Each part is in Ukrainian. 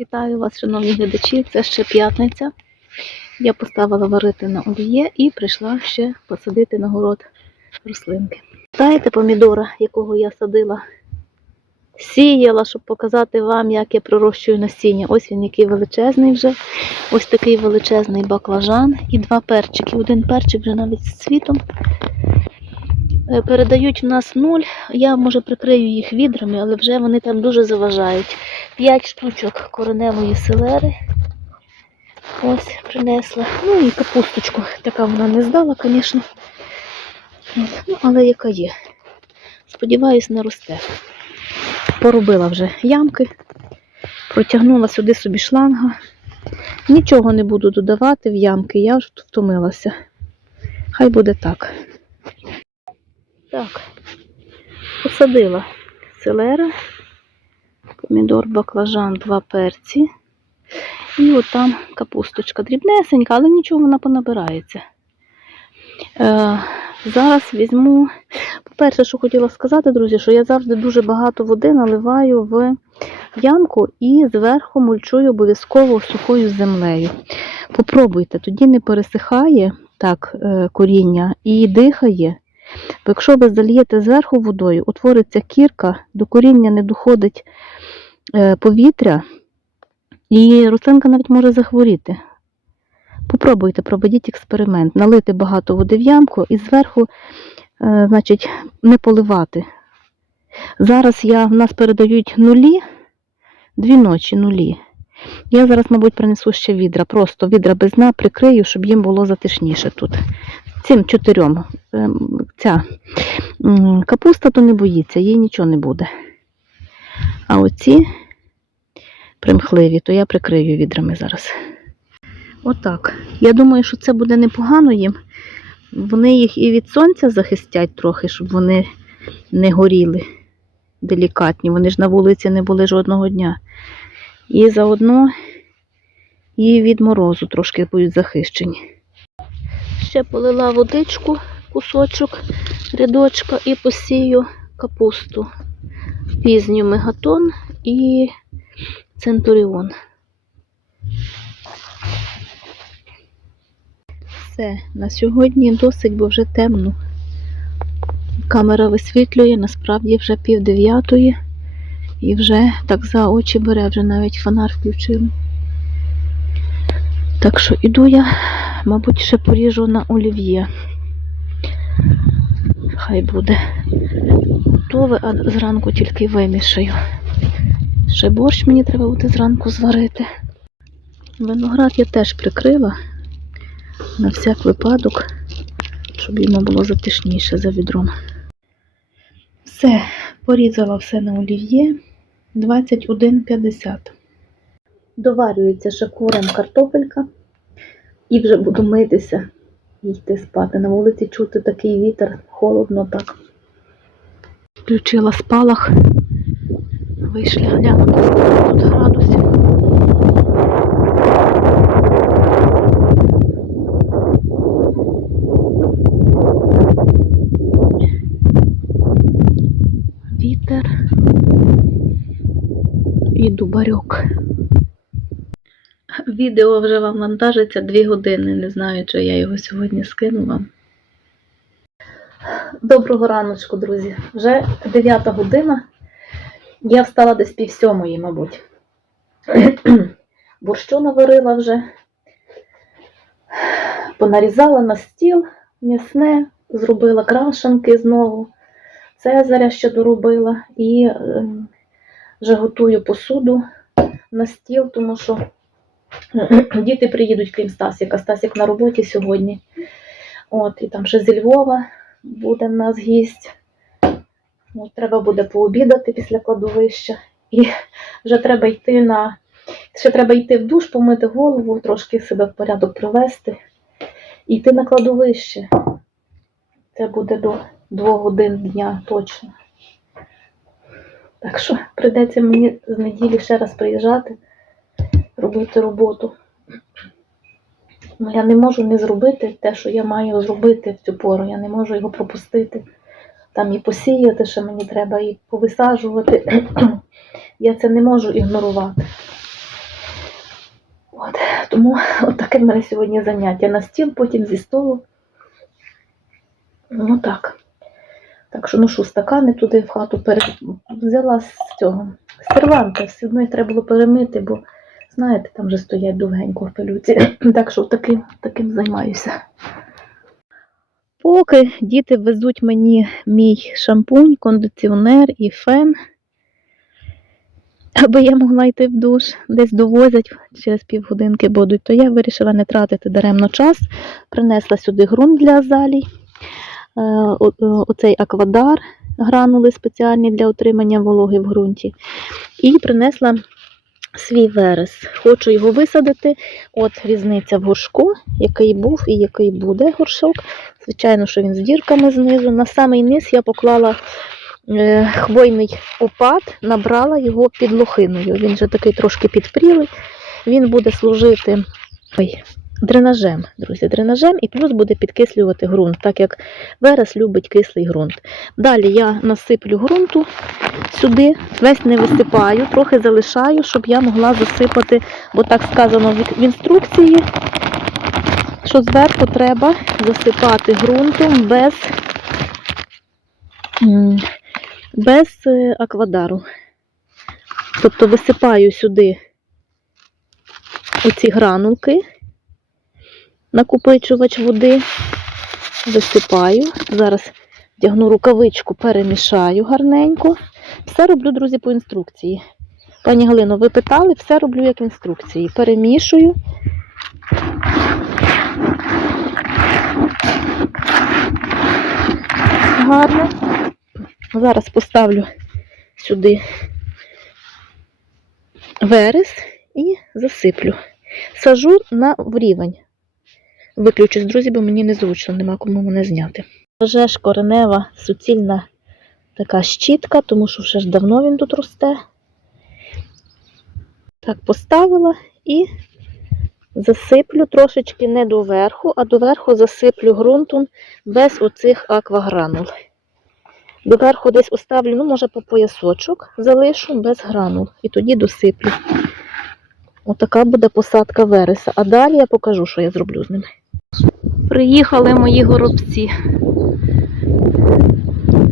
Вітаю вас, шановні глядачі. Це ще п'ятниця. Я поставила варити на оліє і прийшла ще посадити на город рослинки. Знаєте помідора, якого я садила? Сіяла, щоб показати вам, як я пророщую насіння. Ось він який величезний вже. Ось такий величезний баклажан і два перчики. Один перчик вже навіть з цвітом. Е, Передають в нас нуль. Я, може, прикрию їх відрами, але вже вони там дуже заважають. П'ять штучок кореневої селери. Ось принесла. Ну і капусточку. Така вона не здала, звісно. Ну, але яка є. Сподіваюсь, не росте. Поробила вже ямки, протягнула сюди собі шланга. Нічого не буду додавати в ямки, я вже втомилася. Хай буде так. Так, посадила селера, помідор, баклажан, два перці. І от там капусточка дрібнесенька, але нічого вона понабирається. Е, зараз візьму. По-перше, що хотіла сказати, друзі, що я завжди дуже багато води наливаю в ямку і зверху мульчую обов'язково сухою землею. Попробуйте, тоді не пересихає так е, коріння і дихає. Бо якщо ви зальєте зверху водою, утвориться кірка, до коріння не доходить е, повітря, і рослинка навіть може захворіти. Попробуйте, проведіть експеримент, налити багато води в ямку і зверху, е, значить, не поливати. Зараз я, в нас передають нулі, дві ночі нулі. Я зараз, мабуть, принесу ще відра, просто відра без дна прикрию, щоб їм було затишніше тут. Цим чотирьом. Ем, Ця капуста то не боїться, їй нічого не буде. А оці примхливі, то я прикрию відрами зараз. Отак. Я думаю, що це буде непогано їм. Вони їх і від сонця захистять трохи, щоб вони не горіли делікатні. Вони ж на вулиці не були жодного дня. І заодно і від морозу трошки будуть захищені. Ще полила водичку, кусочок рядочка і посію капусту. Пізню мегатон і центуріон. Все, на сьогодні досить, бо вже темно. Камера висвітлює, насправді вже пів дев'ятої. І вже так за очі бере, вже навіть фонар включили. Так що іду я, мабуть, ще поріжу на олів'є. Хай буде готове, а зранку тільки вимішаю. Ще борщ мені треба буде зранку зварити. Виноград я теж прикрила на всяк випадок, щоб йому було затишніше за відром. Все, порізала все на олів'є 21,50. Доварюється ще курем картопелька. І вже буду митися і йти спати. На вулиці чути такий вітер, холодно так. Включила спалах. Вийшли глянути, тут градусів. Вітер і дубарьок. Відео вже вам вантажиться 2 години. Не знаю, чи я його сьогодні скину вам. Доброго раночку, друзі. Вже 9 година. Я встала десь пів сьомої, мабуть. Борщу наварила вже. Понарізала на стіл м'ясне, зробила крашенки знову. Цезаря ще доробила і е, вже готую посуду на стіл, тому що діти приїдуть, крім Стасіка. Стасік на роботі сьогодні. От, і там ще зі Львова буде в нас гість. От, треба буде пообідати після кладовища. І вже треба йти на. Ще треба йти в душ, помити голову, трошки себе в порядок привести. І йти на кладовище. Це буде до двох годин дня точно. Так що прийдеться мені з неділі ще раз приїжджати, робити роботу. Ну, я не можу не зробити те, що я маю зробити в цю пору. Я не можу його пропустити. Там і посіяти, що мені треба, і повисаджувати. Я це не можу ігнорувати. Тому отаке в мене сьогодні заняття на стіл, потім зі столу. Ну так. Так що ношу стакани туди в хату пере... взяла з цього з серванта. Все одно їх треба було перемити, бо знаєте, там вже стоять довгенько в пилюці. Так що таким, таким займаюся. Поки діти везуть мені мій шампунь, кондиціонер і фен, аби я могла йти в душ, десь довозять через півгодинки будуть, то я вирішила не тратити даремно час. Принесла сюди ґрунт для азалій, е, о- оцей аквадар, гранули спеціальні для отримання вологи в ґрунті. І принесла свій верес. Хочу його висадити. От різниця в горшку, який був і який буде горшок. Звичайно, що він з дірками знизу. На самий низ я поклала е, хвойний опад, набрала його під лохиною. Він же такий трошки підпрілий. Він буде служити ой, дренажем, друзі, дренажем, і плюс буде підкислювати ґрунт, так як верес любить кислий ґрунт. Далі я насиплю ґрунту сюди, весь не висипаю, трохи залишаю, щоб я могла засипати, бо так сказано в інструкції, що зверху треба засипати ґрунтом без, без е, аквадару. Тобто висипаю сюди оці гранулки, накопичувач води, висипаю. Зараз вдягну рукавичку, перемішаю гарненько. Все роблю, друзі, по інструкції. Пані Галино, ви питали, все роблю як інструкції. Перемішую. Гарно. Зараз поставлю сюди верес і засиплю. Сажу на в рівень. Виключусь, друзі, бо мені незручно, нема кому мене зняти. Вже ж коренева суцільна така щітка, тому що вже ж давно він тут росте. Так, поставила і засиплю трошечки не доверху, а доверху засиплю ґрунтом без оцих аквагранул. Доверху десь оставлю, ну, може, по поясочок залишу без гранул. І тоді досиплю. Отака буде посадка вереса. А далі я покажу, що я зроблю з ними. Приїхали мої горобці.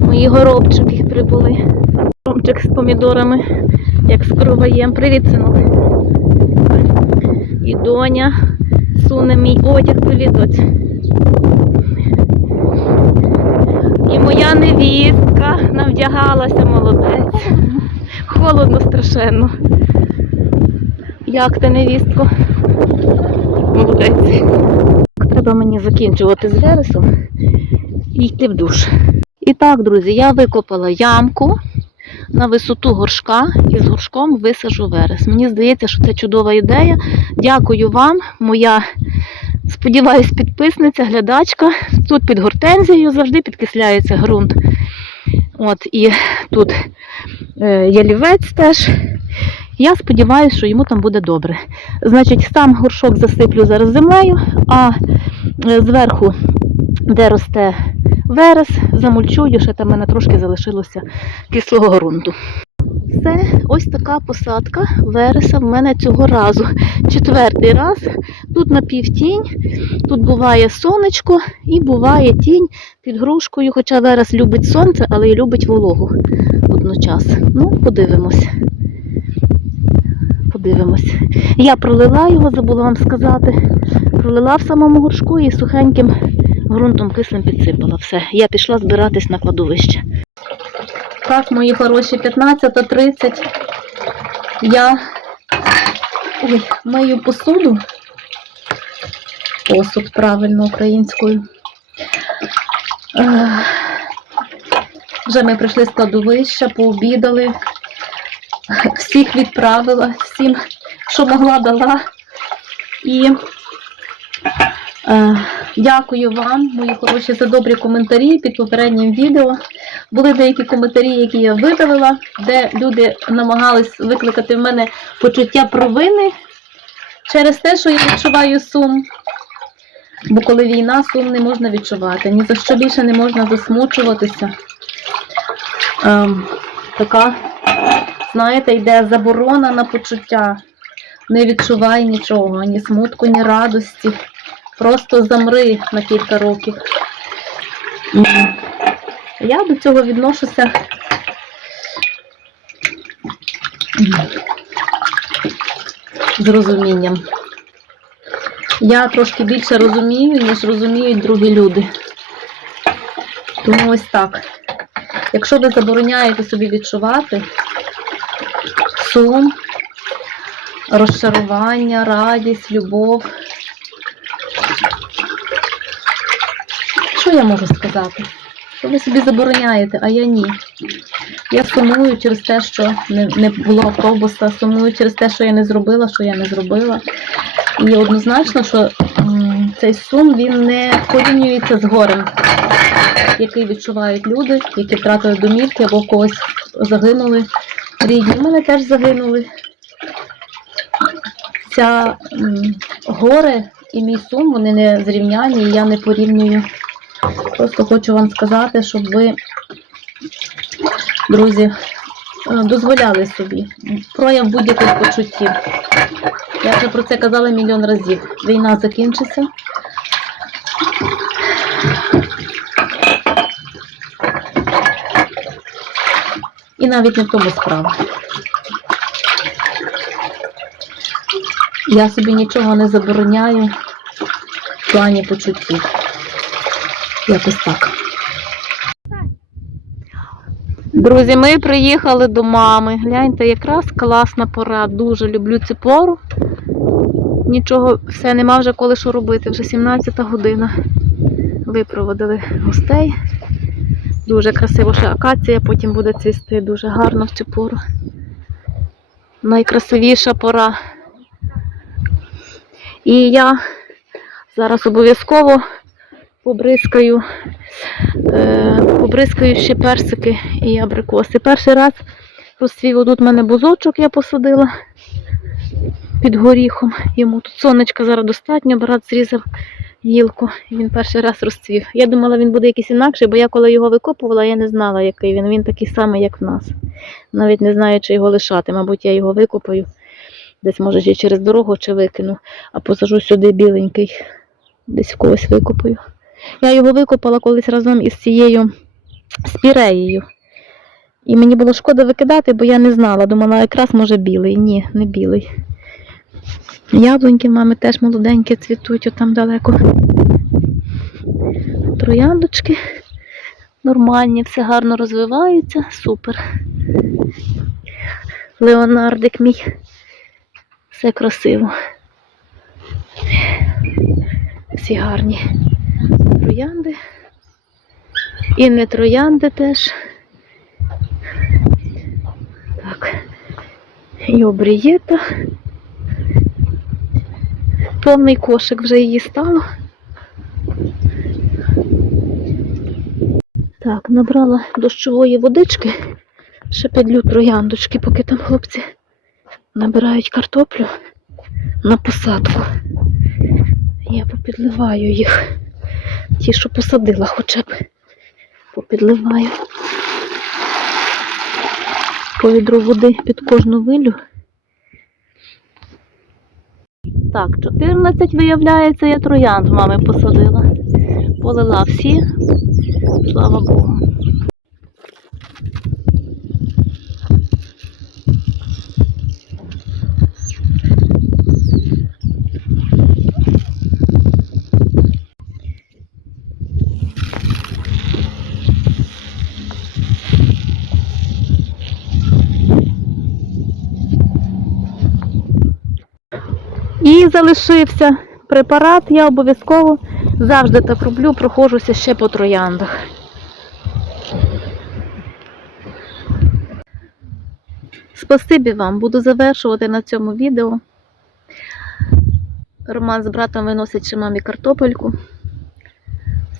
Мої горобчики прибули. Ромчик з помідорами, як з короваєм. Привіт, синок. І доня суне мій одяг. Привіт, доць. І моя невістка навдягалася молодець. Холодно страшенно. Як ти, невістко? Молодець. Треба мені закінчувати з вересом і йти в душ. І так, друзі, я викопала ямку на висоту горшка і з горшком висажу верес. Мені здається, що це чудова ідея. Дякую вам, моя, сподіваюсь, підписниця, глядачка. Тут під гортензією завжди підкисляється ґрунт. От, і тут е, ялівець теж. Я сподіваюся, що йому там буде добре. Значить, сам горшок засиплю зараз землею, а е, зверху, де росте верес, замульчую, ще там мене трошки залишилося кислого ґрунту. Це ось така посадка вереса в мене цього разу. Четвертий раз. Тут напівтінь, тут буває сонечко і буває тінь під грушкою, хоча верес любить сонце, але й любить вологу водночас. Ну, подивимось. Подивимось. Я пролила його, забула вам сказати. Пролила в самому горшку і сухеньким ґрунтом кислим підсипала. Все, я пішла збиратись на кладовище. Так, мої хороші, 15.30. Я ой, мию посуду. Посуд правильно українською. Вже ми прийшли з кладовища, пообідали. Всіх відправила, всім, що могла, дала. І е, дякую вам, мої хороші, за добрі коментарі під попереднім відео. Були деякі коментарі, які я видалила, де люди намагались викликати в мене почуття провини через те, що я відчуваю сум. Бо коли війна, сум не можна відчувати. Ні за що більше не можна засмучуватися. Ем, така, знаєте, йде заборона на почуття. Не відчувай нічого, ні смутку, ні радості. Просто замри на кілька років. Я до цього відношуся. З розумінням. Я трошки більше розумію, ніж розуміють другі люди. Тому ось так. Якщо ви забороняєте собі відчувати сум, розчарування, радість, любов. Що я можу сказати? Що ви собі забороняєте, а я ні. Я сумую через те, що не, не було автобуса, сумую через те, що я не зробила, що я не зробила. І однозначно, що м, цей сум він не порівнюється з горем, який відчувають люди, які втратили домівки або когось загинули рідні. У мене теж загинули. Ця горе і мій сум, вони не зрівняні, і я не порівнюю. Просто хочу вам сказати, щоб ви, друзі, е, дозволяли собі прояв будь-яких почуттів. Я вже про це казала мільйон разів. Війна закінчиться. І навіть не в тому справа. Я собі нічого не забороняю в плані почуттів. Якось так. Друзі, ми приїхали до мами. Гляньте, якраз класна пора. Дуже люблю цю пору. Нічого, все, нема вже коли що робити. Вже 17 година. Випроводили гостей. Дуже красиво, ще акація потім буде цвісти дуже гарно в цю пору. Найкрасивіша пора. І я зараз обов'язково побризкаю, е, побризкаю ще персики і абрикоси. Перший раз розцвів отут в мене бузочок я посадила під горіхом. Йому тут сонечка зараз достатньо, брат зрізав гілку, він перший раз розцвів. Я думала, він буде якийсь інакший, бо я коли його викопувала, я не знала, який він. Він такий самий, як в нас. Навіть не знаю, чи його лишати. Мабуть, я його викопаю. Десь, може, чи через дорогу, чи викину, а посажу сюди біленький. Десь в когось викопаю. Я його викопала колись разом із цією спіреєю. І мені було шкода викидати, бо я не знала. Думала, якраз може білий. Ні, не білий. Яблуньки мами теж молоденькі цвітуть отам далеко. Трояндочки нормальні, все гарно розвиваються. Супер. Леонардик мій. Все красиво. Всі гарні троянди. І не троянди теж. Так. І обрієта. Повний кошик вже її стало. Так, набрала дощової водички. Ще підлю трояндочки, поки там хлопці набирають картоплю на посадку. Я попідливаю їх. Ті, що посадила хоча б. Попідливаю. По відру води під кожну вилю. Так, 14, виявляється, я троянд мами посадила. Полила всі, слава Богу. І залишився препарат, я обов'язково завжди так роблю, проходжуся ще по трояндах. Спасибі вам, буду завершувати на цьому відео. Роман з братом виносить ще мамі картопельку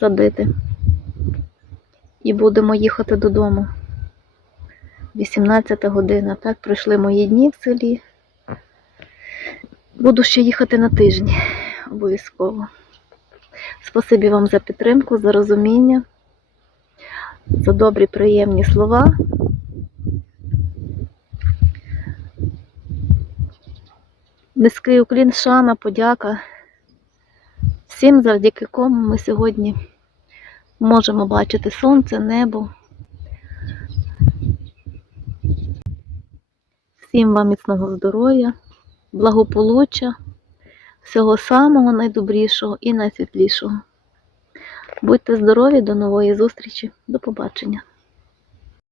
садити. І будемо їхати додому. 18 година. Так пройшли мої дні в селі. Буду ще їхати на тижні, обов'язково. Спасибі вам за підтримку, за розуміння, за добрі, приємні слова. Низький уклін, шана, подяка. Всім, завдяки кому ми сьогодні можемо бачити сонце, небо. Всім вам міцного здоров'я, благополуччя, всього самого найдобрішого і найсвітлішого. Будьте здорові, до нової зустрічі, до побачення.